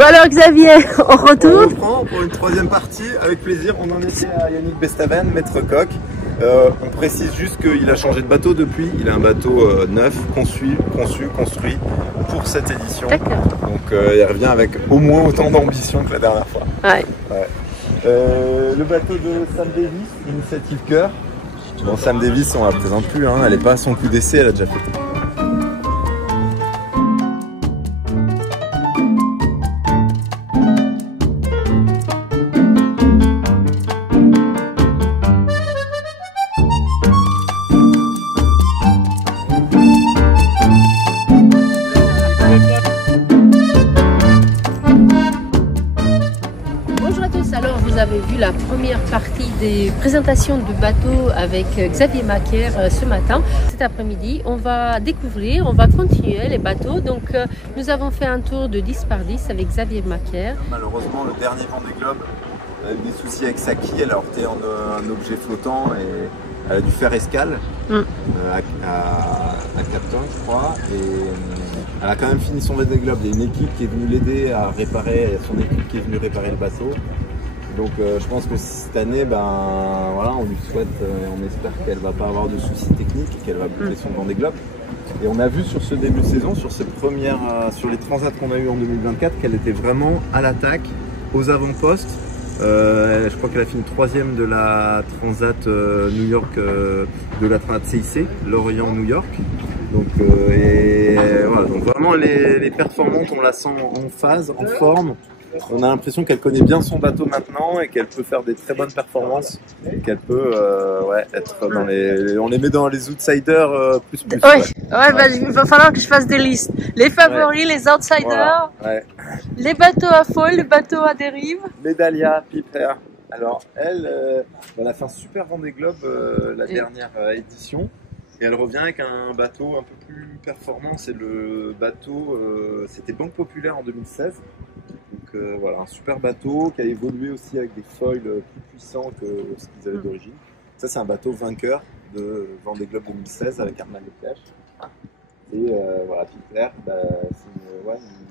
Bon alors Xavier, on retourne. On reprend pour une troisième partie, avec plaisir. On en était à Yannick Bestaven, maître coq. On précise juste qu'il a changé de bateau depuis. Il a un bateau neuf, construit pour cette édition. Donc il revient avec au moins autant d'ambition que la dernière fois. Ouais. Le bateau de Sam Davis, Initiative Cœur. Bon, Sam Davis, on la présente plus, hein. Elle n'est pas à son coup d'essai, elle a déjà fait. Alors vous avez vu la première partie des présentations de bateaux avec Xavier Macaire ce matin. Cet après-midi, on va découvrir, on va continuer les bateaux. Donc nous avons fait un tour de 10 par 10 avec Xavier Macaire. Malheureusement, le dernier Vendée Globe a eu des soucis avec sa quille. Elle a heurté en un objet flottant et elle a dû faire escale à Cap Town, je crois. Et elle a quand même fini son Vendée Globe. Il y a une équipe qui est venue l'aider à réparer, son équipe qui est venue réparer le bateau. Donc je pense que cette année, voilà, on lui souhaite et on espère qu'elle ne va pas avoir de soucis techniques et qu'elle va boucler son Vendée Globe. Et on a vu sur ce début de saison, sur les transats qu'on a eu en 2024, qu'elle était vraiment à l'attaque, aux avant-postes. Je crois qu'elle a fini 3e de la Transat New York, de la Transat CIC, Lorient-New York. Donc, voilà, donc vraiment les performances, on la sent en phase, en forme. On a l'impression qu'elle connaît bien son bateau maintenant et qu'elle peut faire des très bonnes performances. Qu'elle peut être dans on les met dans les outsiders plus. Oui, il va falloir que je fasse des listes. Les favoris, les outsiders, voilà. Les bateaux à foil, les bateaux à dérive. Médalia, Piper. Alors elle a fait un super Vendée Globe la dernière édition. Et elle revient avec un bateau un peu plus performant. C'est le bateau, c'était Banque Populaire en 2016. Donc voilà, un super bateau qui a évolué aussi avec des foils plus puissants que ce qu'ils avaient d'origine. Ça, c'est un bateau vainqueur de Vendée Globe 2016 avec Armand Leclerc. Et voilà, Piper, c'est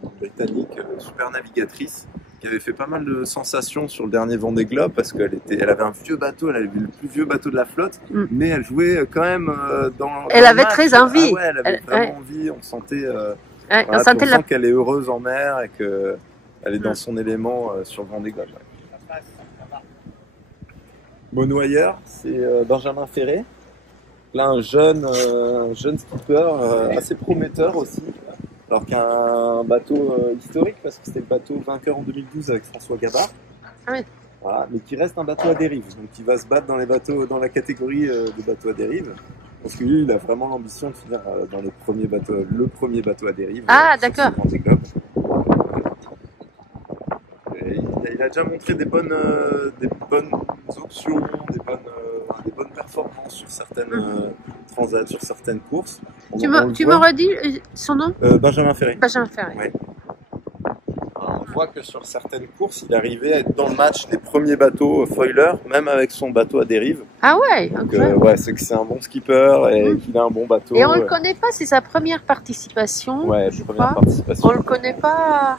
une Britannique, super navigatrice, qui avait fait pas mal de sensations sur le dernier Vendée Globe parce elle avait un vieux bateau, elle avait le plus vieux bateau de la flotte, mais elle jouait quand même Elle avait très envie. Ah ouais, elle avait vraiment envie, on sentait, on sentait qu'elle est heureuse en mer et qu'elle est dans son élément sur le Vendée Globe. Monoyeur, c'est Benjamin Ferré. Là, un jeune skipper assez prometteur aussi. Alors qu'un bateau historique, parce que c'était le bateau vainqueur en 2012 avec François Gabard. Ah oui. Voilà, mais qui reste un bateau à dérive. Donc il va se battre dans la catégorie des bateaux à dérive. Parce que lui, il a vraiment l'ambition de finir dans le premier bateau à dérive. Ah, d'accord. Il a déjà montré des bonnes options, des bonnes performances sur certaines transats, sur certaines courses. Tu me redis son nom? Benjamin Ferré. Benjamin Ferré. Ouais. On voit que sur certaines courses, il arrivait à être dans le match des premiers bateaux foilers, même avec son bateau à dérive. Ah ouais, donc c'est que c'est un bon skipper et qu'il a un bon bateau. Et on le connaît pas, c'est sa première participation. Ouais, première participation. On le connaît pas.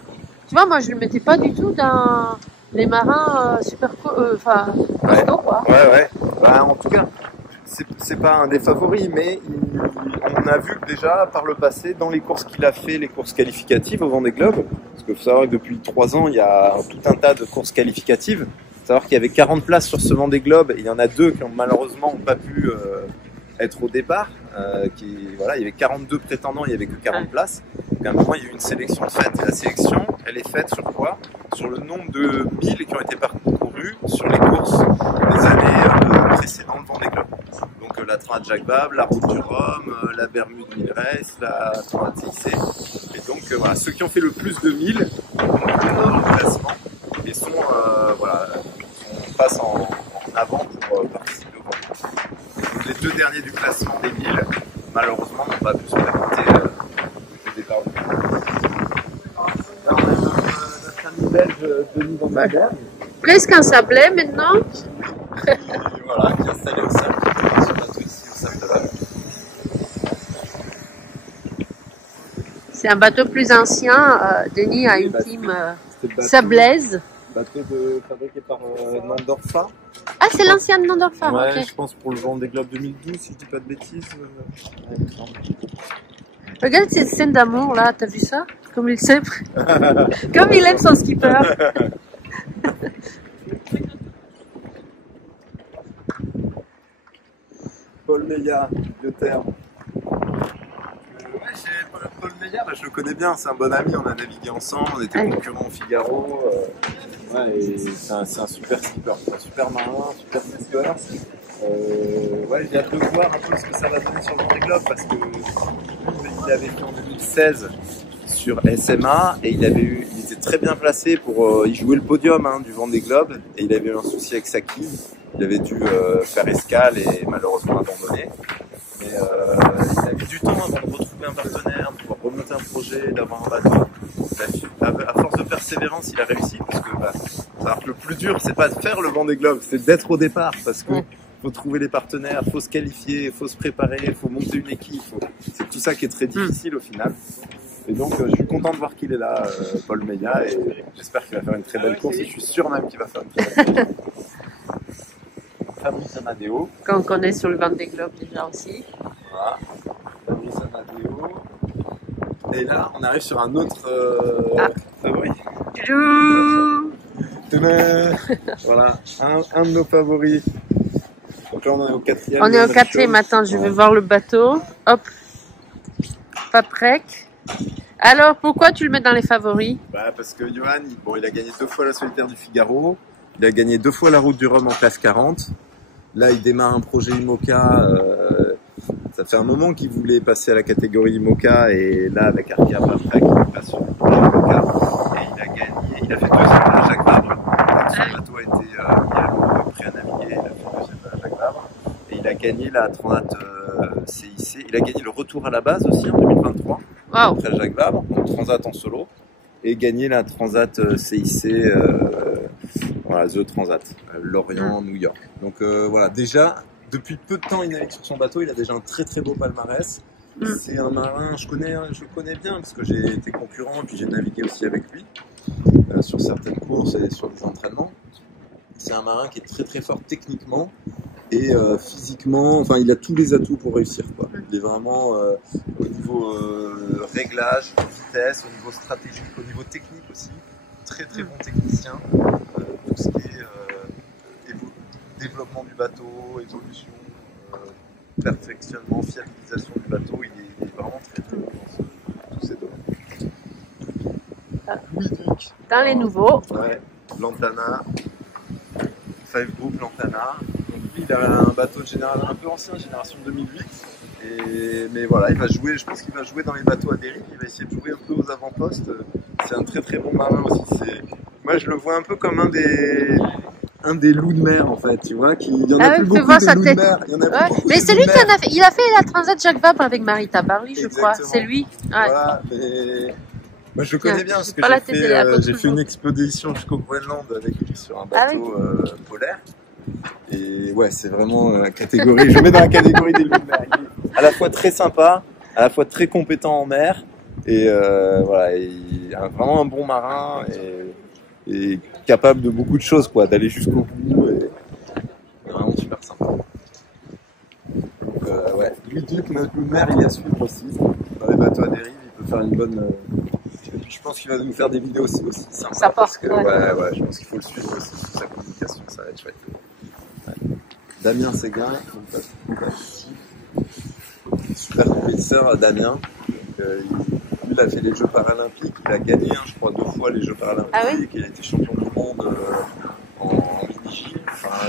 Tu vois, moi je le mettais pas du tout dans les marins super costauds, quoi. Ouais. En tout cas, c'est pas un des favoris, mais on a vu que déjà par le passé, dans les courses qu'il a fait, les courses qualificatives au Vendée Globe, parce qu'il faut savoir que depuis 3 ans, il y a tout un tas de courses qualificatives. Il faut savoir qu'il y avait 40 places sur ce Vendée Globe, et il y en a 2 qui malheureusement n'ont pas pu être au départ. Il y avait 42 prétendants, il n'y avait que 40 places. Donc à un moment, il y a eu une sélection faite. Et la sélection, elle est faite sur quoi? Sur le nombre de milles qui ont été parcourus sur les courses des années précédentes Vendée Globe. Donc la Transat Jacques Vabre, la Route du Rhum, la Bermude Mille Race, la Transat CIC. Et donc voilà, ceux qui ont fait le plus de milles ont dans le classement et passent en avant pour participer au Vendée. Donc les 2 derniers du classement des milles, malheureusement, n'ont pas pu se présenter au départ. Là, on a notre ami belge Denis Van der Berg. Presque un sablé maintenant. Voilà, qui est installé au sable. Sur le bateau ici, au sable de Val. C'est un bateau plus ancien. Denis a une team sablaise. Bateau fabriqué par Nandorfa. Ah, c'est l'ancien de Nandorfa. Ouais, Okay. je pense pour le Vendée Globe 2012, si je dis pas de bêtises. Regarde cette scène d'amour là, t'as vu ça? Comme il s'aime. Comme il aime son skipper. Paul Meillat, de terre. Paul Meillat, je le connais bien, c'est un bon ami, on a navigué ensemble, on était concurrents au Figaro. Ouais, et c'est un super skipper, un super marin, un super skipper. Ouais, j'ai hâte de voir un peu ce que ça va donner sur le Vendée Globe parce que il avait fait en 2016 sur SMA et il était très bien placé pour il jouait le podium du Vendée Globe et il avait eu un souci avec sa quille. Il avait dû faire escale et malheureusement abandonner. Mais il a mis du temps avant de retrouver un partenaire, de pouvoir remonter un projet, d'avoir un bateau. À force de persévérance, il a réussi parce que le plus dur, c'est pas de faire le Vendée Globe, c'est d'être au départ parce que faut trouver les partenaires, faut se qualifier, faut se préparer, faut monter une équipe. C'est tout ça qui est très difficile au final. Et donc, je suis content de voir qu'il est là, Paul Meillat, et j'espère qu'il va faire une très belle course. Et je suis sûr même qu'il va faire une très belle course. Fabrice Amadeo. Qu'on connaît sur le Vendée Globe déjà aussi. Voilà. Fabrice Amadeo. Et là, on arrive sur un autre favori. Voilà, un de nos favoris. Donc là, on est au quatrième. On est au quatrième. Attends, je vais voir le bateau. Hop. Paprec. Alors, pourquoi tu le mets dans les favoris? Parce que Johan, il a gagné 2 fois la solitaire du Figaro. Il a gagné 2 fois la route du Rhum en classe 40. Là, il démarre un projet IMOCA. Ça fait un moment qu'il voulait passer à la catégorie IMOCA. Et là, avec Arkia Paprec, il passe sur le projet IMOCA. Et il a gagné. Il a fait 2e à Jacques Vabre. Son bateau a été prêt à naviguer. Il a fait 2e à Jacques Vabre. Et il a gagné la Transat CIC. Il a gagné le retour à la base aussi en 2023. Wow. Après Jacques Vabre, en Transat en solo. Et gagné la Transat CIC. Voilà, The Transat, Lorient, New York. Donc voilà, déjà, depuis peu de temps, il navigue sur son bateau, il a déjà un très très beau palmarès. C'est un marin, je le connais bien parce que j'ai été concurrent et puis j'ai navigué aussi avec lui sur certaines courses et sur des entraînements. C'est un marin qui est très très fort techniquement et physiquement, enfin il a tous les atouts pour réussir, quoi. Il est vraiment au niveau réglage, vitesse, au niveau stratégique, au niveau technique aussi, très très bon technicien. Tout ce qui est développement du bateau, évolution, perfectionnement, fiabilisation du bateau, il est vraiment très très bon dans tous ces domaines. Louis-Duc. Dans les nouveaux. Ouais, Lantana, Five Group Lantana. Donc lui, il a un bateau de un peu ancien, génération 2008. Mais voilà, il va jouer, je pense qu'il va jouer dans les bateaux à dérive, il va essayer de jouer un peu aux avant-postes. C'est un très très bon marin aussi. Moi je le vois un peu comme un des loups de mer en fait, tu vois, il y en a plus beaucoup de loups de mer. Il y en a beaucoup. Mais c'est lui il a fait la Transat Jacques Vabre avec Marita Barry, je crois, c'est lui. Ouais. Voilà, mais moi je le connais bien parce que j'ai fait une expédition jusqu'au Groenland avec lui sur un bateau polaire. Et ouais, c'est vraiment la catégorie, je le mets dans la catégorie des loups de mer. Il est à la fois très sympa, à la fois très compétent en mer, et voilà, il est vraiment un bon marin et capable de beaucoup de choses, quoi, d'aller jusqu'au bout, et vraiment super sympa. Donc ouais, Louis-Duc, notre loup de mer, il est à suivre aussi. Dans les bateaux à dérive, il peut faire une bonne... Et puis je pense qu'il va nous faire des vidéos aussi sympas. Ça parce que ouais, je pense qu'il faut le suivre aussi sur sa communication, ça va être chouette. Ouais. Damien Séguin, super compétiteur, Damien. Donc, lui, il a fait les Jeux Paralympiques, il a gagné, je crois, 2 fois les Jeux Paralympiques, il a été champion du monde en mini-J. Enfin,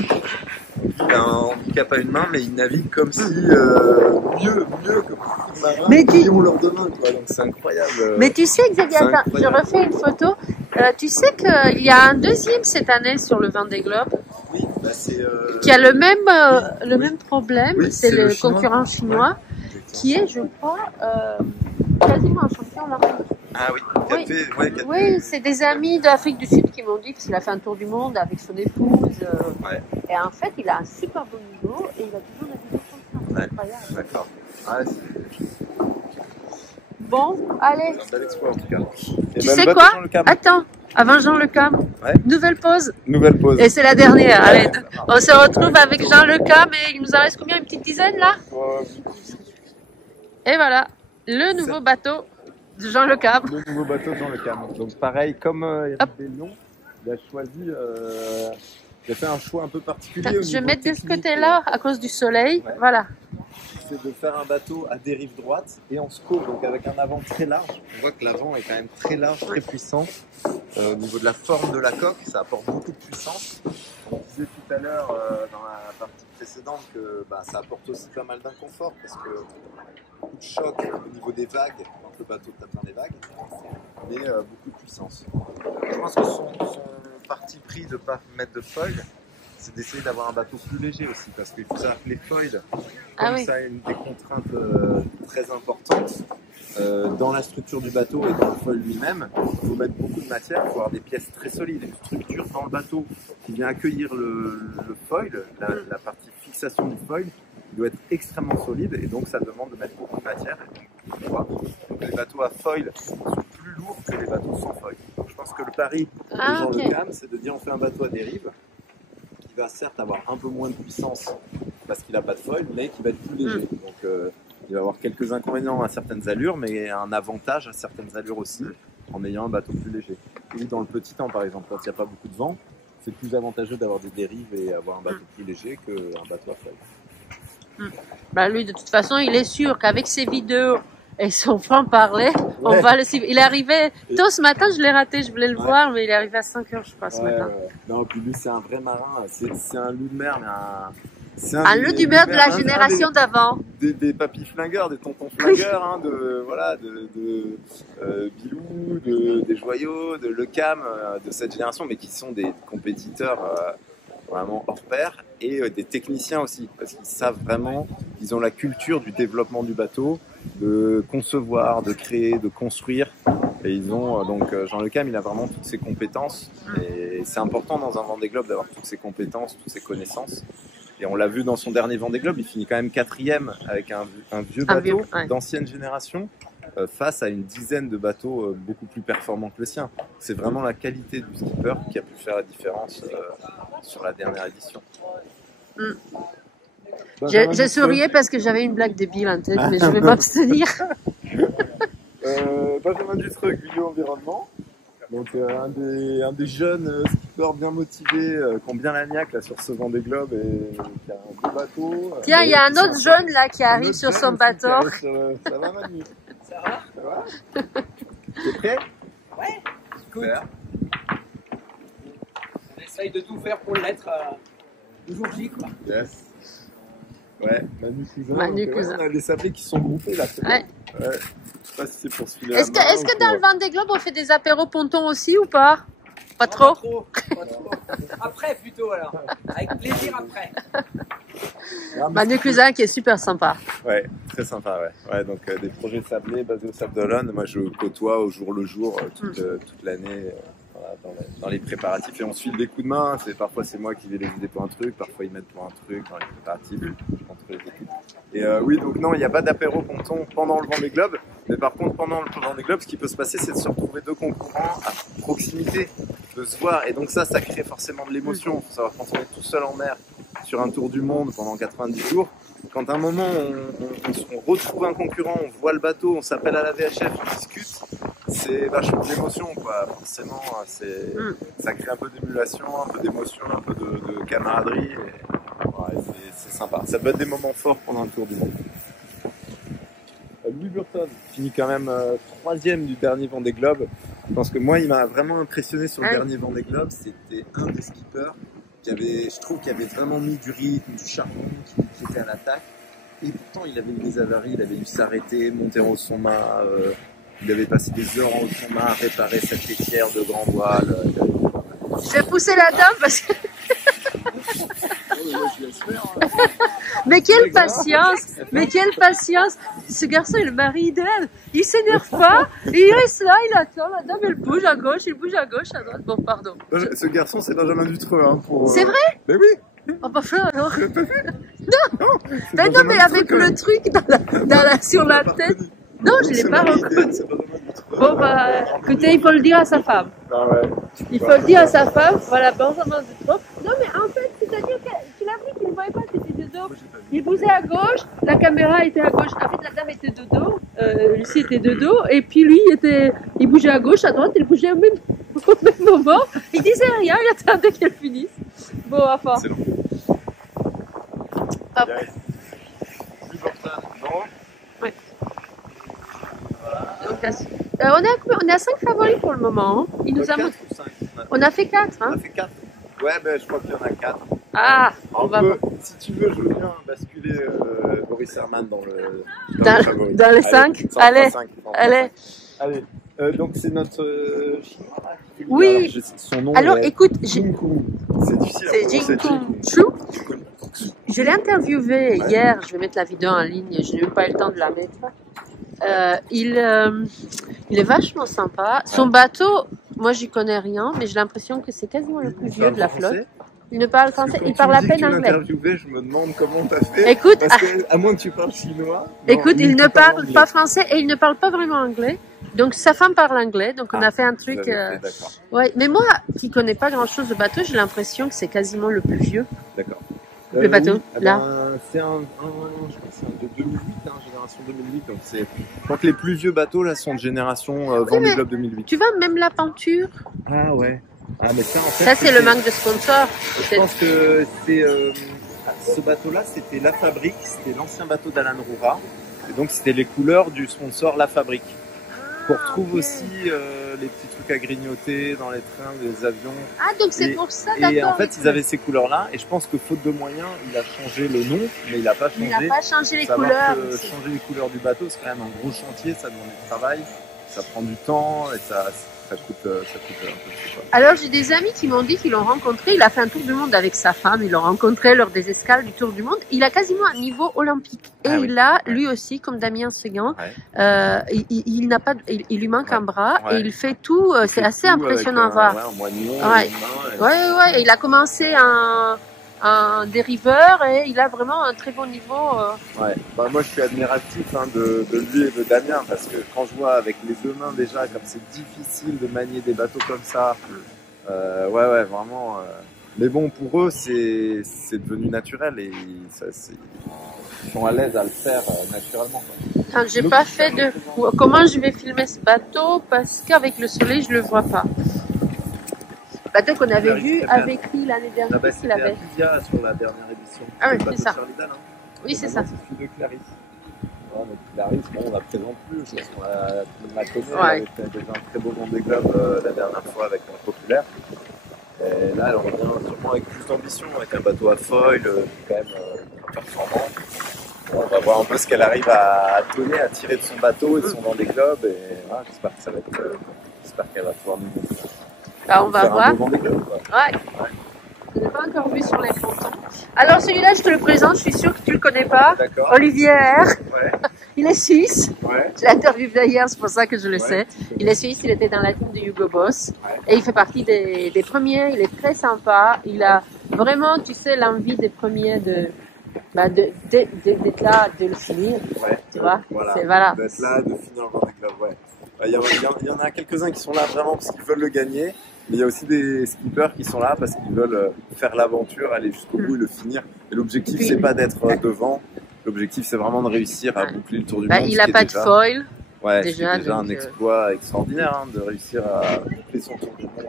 il a un handicap à une main, mais il navigue comme si mieux que beaucoup de marins qui ont leurs 2 mains, quoi. Donc c'est incroyable. Mais tu sais, Xavier, attends, je refais une photo. Tu sais qu'il y a un 2e cette année sur le Vendée Globe. Oui, c'est qui a le même problème, oui, c'est le concurrent chinois, qui est, je crois, quasiment un champion olympique. Ah oui, oui, c'est des amis d'Afrique du Sud qui m'ont dit qu'il a fait un tour du monde avec son épouse. Et en fait, il a un super bon niveau et il a toujours navigué comme ça. C'est incroyable. D'accord. Bon, allez. C'est un bel exploit en tout cas. Et Tu ben, sais le bateau quoi? Jean Le Cam. Attends, avant Jean Le Cam, Ouais. nouvelle pause. Nouvelle pause. Et c'est la dernière. Allez, on se retrouve avec Jean Le Cam et il nous en reste combien? Une petite dizaine là? Et voilà, le nouveau bateau de Jean Le Cam. Le nouveau bateau Jean Le Cam. Donc pareil, comme Eric Bellion, il a choisi, il a fait un choix un peu particulier. Attends, au je vais niveau mettre de ce technique. côté-là à cause du soleil. Ouais. Voilà. C'est de faire un bateau à dérive droite et en scope, donc avec un avant très large. On voit que l'avant est quand même très large, très puissant. Au niveau de la forme de la coque, ça apporte beaucoup de puissance. On disait tout à l'heure dans la partie précédente que ça apporte aussi pas mal d'inconfort parce que beaucoup de choc au niveau des vagues quand le bateau tape dans les vagues, mais beaucoup de puissance. Je pense que son parti pris de ne pas mettre de foil, c'est d'essayer d'avoir un bateau plus léger aussi, parce qu'il faut savoir que les foils, comme ça a des contraintes très importantes dans la structure du bateau et dans le foil lui-même, il faut mettre beaucoup de matière, il faut avoir des pièces très solides, une structure dans le bateau qui vient accueillir le foil, la partie fixation du foil, il doit être extrêmement solide et donc ça demande de mettre beaucoup de matière. Donc les bateaux à foil sont plus lourds que les bateaux sans foil. Donc je pense que le pari de Jean Le Cam, c'est de dire on fait un bateau à dérive qui va certes avoir un peu moins de puissance parce qu'il n'a pas de foil, mais qui va être plus léger. Donc il va avoir quelques inconvénients à certaines allures, mais un avantage à certaines allures aussi, en ayant un bateau plus léger. Et dans le petit temps, par exemple, quand il n'y a pas beaucoup de vent, c'est plus avantageux d'avoir des dérives et avoir un bateau plus léger qu'un bateau à foil. Bah lui, de toute façon, il est sûr qu'avec ses vidéos et son franc-parler, on va le suivre. Il est arrivé tôt ce matin, je l'ai raté, je voulais le voir, mais il est arrivé à 5 h, je crois, ce matin. Non, puis lui, c'est un vrai marin. C'est un loup de mer, mais c'est un loup de mer de la génération d'avant. Des papis flingueurs, des tontons flingueurs, hein, Bilou, des Joyaux, de Le Cam, de cette génération, mais qui sont des compétiteurs vraiment hors pair et des techniciens aussi, parce qu'ils savent vraiment, ils ont la culture du développement du bateau, de concevoir, de créer, de construire. Et ils ont donc Jean Le Cam, il a vraiment toutes ses compétences et c'est important dans un Vendée Globe d'avoir toutes ses compétences, toutes ses connaissances. Et on l'a vu dans son dernier Vendée Globe, il finit quand même 4e avec un vieux bateau d'ancienne génération face à une dizaine de bateaux beaucoup plus performants que le sien. C'est vraiment la qualité du skipper qui a pu faire la différence sur la dernière édition. Je souriais parce que j'avais une blague débile en tête, mais je vais m'abstenir. Benjamin Dutreux, Guyot Environnement. Donc un des jeunes skippers bien motivés, qui ont bien la niaque là, sur ce Vendée Globe et qui a un beau bateau. Tiens, il y a un autre jeune là qui arrive sur son bateau. Ça va Manu? Ça va? T'es prêt? Ouais. Écoute, on essaye de tout faire pour l'être le jour J, quoi. Yes. Ouais, Manu Cousin. Manu Cousin. On a des sablés qui sont groupés là. Ouais. Ouais. Je sais pas si c'est pour se filer Est-ce que dans le Vendée Globe on fait des apéros pontons aussi ou pas? Pas trop. Pas trop. Après plutôt alors. Avec plaisir après. Manu Cousin qui est super sympa. Ouais, très sympa, ouais. Ouais, donc des projets sablés basés au Sable d'Olonne. Moi je côtoie au jour le jour toute l'année dans les préparatifs et on se file des coups de main. Parfois c'est moi qui vais les aider pour un truc, parfois ils m'aident pour un truc dans les préparatifs entre les équipes. Et oui, donc non, il n'y a pas d'apéro ponton pendant le Vendée Globe, mais par contre pendant le Vendée Globe, ce qui peut se passer, c'est de se retrouver deux concurrents à proximité, de se voir, et donc ça crée forcément de l'émotion. Il faut savoir, quand on est tout seul en mer sur un tour du monde pendant 90 jours, quand à un moment on retrouve un concurrent, on voit le bateau, on s'appelle à la VHF, on discute, c'est vachement d'émotion, quoi. Forcément, ça crée un peu d'émulation, un peu d'émotion, un peu de camaraderie. Et, ouais, c'est sympa. Ça peut être des moments forts pendant un tour du monde. Louis Burton finit quand même 3e du dernier Vendée Globe. Je pense que moi, il m'a vraiment impressionné sur le dernier Vendée Globe. C'était un des skippers je trouve qu'il avait vraiment mis du rythme, du charbon, qui était à l'attaque. Et pourtant, il avait eu des avaries, il avait dû s'arrêter, monter en haut de son mât. Il avait passé des heures en haut de son mât à réparer cette laitière de grand voile. Je vais pousser la dame parce que... Mais quelle patience! Mais quelle patience! Ce garçon est le mari idéal. Il s'énerve pas, il reste là, il attend. La dame, elle bouge à gauche, il bouge à gauche, à droite. Bon, pardon. Ce garçon, c'est Benjamin Dutreux. Hein, c'est vrai? Mais oui! Oh, bah, alors. Non! Mais non, mais avec le truc sur la tête. Non, je ne l'ai pas reconnu. Bon, bah, écoutez, il faut le dire à sa femme. Ah ouais. Il faut le dire à sa femme, voilà, Benjamin de trop. Non, mais en fait, c'est-à-dire que tu l'as vu qu'il ne voyait pas, c'était de dos. Il bougeait à gauche, la caméra était à gauche. En fait, la dame était de dos, Lucie était de dos, et puis lui, il bougeait à gauche, à droite, il bougeait au même moment. Il disait rien, il attendait qu'elle finisse. Bon, enfin. C'est long. Hop. Ouais. Donc, on est à 5 favoris pour le moment. Hein. Il nous a montré. On a fait 4. Hein. On a fait 4. Ouais, ben je crois qu'il y en a 4. Ah, on va voir. Si tu veux, je veux bien basculer Boris Herman dans les favoris. Dans les 5. Allez. Donc c'est notre chinois là. Oui. Alors, son nom alors est écoute, c'est difficile. c'est Jing Kung Chu. Je l'ai interviewé hier, je vais mettre la vidéo en ligne, je n'ai même pas eu le temps de la mettre. Il est vachement sympa. Son bateau, moi j'y connais rien, mais j'ai l'impression que c'est quasiment le plus vieux de la flotte. Il ne parle français, il parle à peine anglais. Interviewé, je me demande comment t'as fait. Écoute, parce que, à moins que tu parles chinois. Écoute, il ne parle pas français et il ne parle pas vraiment anglais. Donc sa femme parle anglais, donc on a fait un truc. Ouais, mais moi, qui connais pas grand-chose de bateau, j'ai l'impression que c'est quasiment le plus vieux. D'accord. Le bateau, oui, là. C'est je crois que c'est un de 2008, génération 2008. Donc je crois que les plus vieux bateaux là sont de génération Vendée Globe 2008. Tu vois, même la peinture. Ah ouais. Ah mais ça en fait. Ça c'est le manque de sponsors. Je pense que c'est ce bateau-là, c'était La Fabrique, c'était l'ancien bateau d'Alan Roura, et donc c'était les couleurs du sponsor La Fabrique. On retrouve aussi les petits trucs à grignoter dans les trains, les avions. Ah, donc c'est pour ça, d'accord. Et en fait, ils avaient ces couleurs-là, et je pense que faute de moyens, il a changé le nom, mais il n'a pas changé. Il n'a pas changé les couleurs. Changer les couleurs du bateau, c'est quand même un gros chantier, ça demande du travail, ça prend du temps, et ça coûte un peu plus cher. Alors j'ai des amis qui m'ont dit qu'ils l'ont rencontré, il a fait un tour du monde avec sa femme, ils l'ont rencontré lors des escales du tour du monde, il a quasiment un niveau olympique. Et il a, lui aussi, comme Damien Seguin, il n'a pas, il lui manque un bras, et il fait tout, c'est assez impressionnant à voir. Ouais, il a commencé un dériveur et il a vraiment un très bon niveau. Ouais, bah, moi je suis admiratif de lui et de Damien parce que quand je vois avec les deux mains déjà comme c'est difficile de manier des bateaux comme ça, ouais vraiment. Mais bon pour eux c'est devenu naturel et ils sont à l'aise à le faire naturellement. J'ai pas fait de comment je vais filmer ce bateau parce qu'avec le soleil je le vois pas. Bateau qu'on avait vu avec lui l'année dernière, qu'est-ce qu'il avait? Sur la dernière édition. Ah oui, c'est ça. Oui, c'est ça. C'est celui de Clarisse. Ouais, mais Clarisse, bon, on la présente plus, je pense qu'on la connaît, Ouais. elle avait fait déjà un très beau Vendée Globe la dernière fois avec un populaire. Et là, elle revient sûrement avec plus d'ambition, avec un bateau à foil, quand même performant. Bon, on va voir un peu ce qu'elle arrive à donner, à tirer de son bateau et de son Vendée Globe. Et voilà, j'espère que ça va être. J'espère qu'elle va pouvoir nous montrer. Bah, on va voir. Ouais. Je ne l'ai pas encore vu sur les frontons. Alors celui-là, je te le présente, je suis sûre que tu le connais pas. Olivier R. Ouais. Il est suisse. Ouais. Je l'ai interviewé d'ailleurs, c'est pour ça que je le sais. Il est suisse, il était dans la team de Hugo Boss. Et il fait partie des premiers, il est très sympa. Il a vraiment, tu sais, l'envie des premiers d'être là, de le finir. Ouais. Tu vois, voilà. D'être là, de finir le Vendée Globe, ouais. Il y en a quelques-uns qui sont là vraiment parce qu'ils veulent le gagner, mais il y a aussi des skippers qui sont là parce qu'ils veulent faire l'aventure, aller jusqu'au bout et le finir. Et l'objectif, c'est pas d'être devant, l'objectif, c'est vraiment de réussir à boucler le tour du monde. Il n'a pas de foil. Ouais, c'est déjà un exploit extraordinaire de réussir à boucler son tour du monde.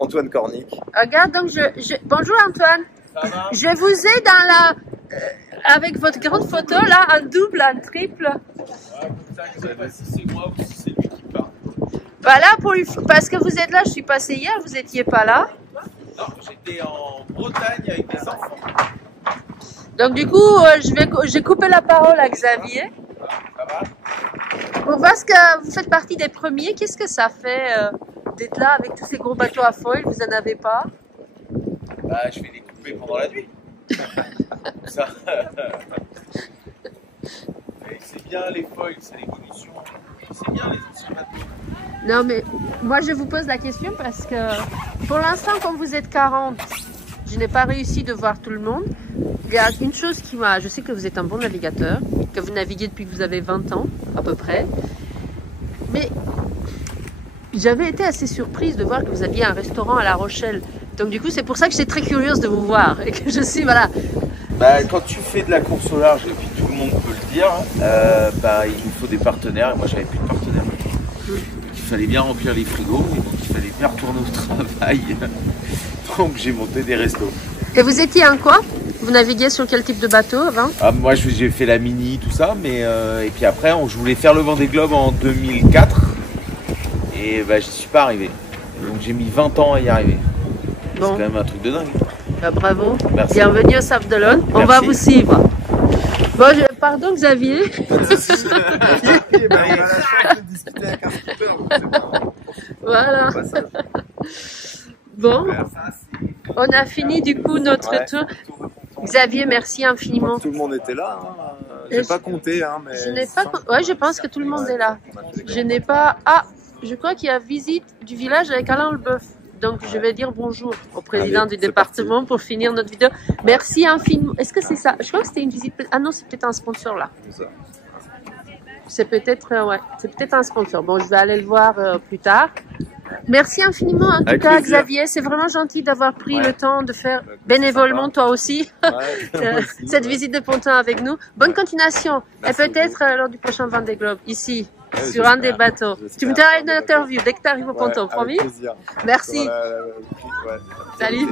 Antoine Cornic. Regarde, donc bonjour Antoine. Ça va? Je vous ai dans la... avec votre grande photo là, un double, un triple. Je ne sais pas si c'est moi ou si c'est lui qui parle. Voilà, parce que vous êtes là, je suis passée hier, vous étiez pas là. Non, j'étais en Bretagne avec des enfants. Donc du coup, j'ai coupé la parole à Xavier. Ça va? Pour voir ce que vous faites partie des premiers, qu'est-ce que ça fait d'être là avec tous ces gros bateaux à foil, vous en avez pas? Bah, je vais les couper pendant la nuit. Ça. C'est bien les foils, c'est l'évolution. C'est bien les anciens bateaux. Non mais moi je vous pose la question parce que pour l'instant comme vous êtes 40, je n'ai pas réussi de voir tout le monde. Il y a une chose qui m'a... Je sais que vous êtes un bon navigateur, que vous naviguez depuis que vous avez 20 ans, à peu près. Mais j'avais été assez surprise de voir que vous aviez un restaurant à La Rochelle. Donc du coup, c'est pour ça que j'étais très curieuse de vous voir et que je suis, voilà. Bah, quand tu fais de la course au large, et puis tout le monde peut le dire, bah, il nous faut des partenaires, et moi j'avais plus de partenaires. Il fallait bien remplir les frigos, et donc il fallait bien retourner au travail. Donc j'ai monté des restos. Et vous étiez en quoi? Vous naviguiez sur quel type de bateau avant? Moi j'ai fait la mini, tout ça, mais et puis après je voulais faire le Vendée Globe en 2004, et bah, j'y suis pas arrivé. Donc j'ai mis 20 ans à y arriver. Bon. C'est quand même un truc de dingue. Bah, bravo. Merci. Bienvenue au Sable d'Olonne. On Merci. va vous suivre. Bon, pardon Xavier. On a la chance de discuter avec un skipper, donc c'est bon. Voilà. Bon, on a fini du coup notre Ouais. tour. Xavier, merci infiniment. Tout le monde était là. Hein. J'ai pas compté, hein, mais. Je n'ai pas. Ouais, je pense que tout le monde est là. Je n'ai pas. Ah, je crois qu'il y a visite du village avec Alain Leboeuf. Donc je vais dire bonjour au président Allez, du c'est département parti. pour finir notre vidéo. Merci infiniment. Est-ce que c'est ça? Je crois que c'était une visite. Ah non, c'est peut-être un sponsor là. C'est ça. C'est peut-être ouais, c'est peut-être un sponsor. Bon, je vais aller le voir plus tard. Merci infiniment en tout Avec cas, plaisir. Xavier. C'est vraiment gentil d'avoir pris Ouais. le temps de faire Bah, écoute, bénévolement, c'est toi aussi, Ouais, moi aussi, cette ouais. visite de ponton avec nous. Bonne continuation. Merci Et peut-être lors du prochain Vendée Globe, ici, Ouais, sur un j'espère. des bateaux. J'espère. Tu me feras une interview dès que tu arrives au ponton, Ouais, promis? avec plaisir. Merci. Voilà, ouais. Salut.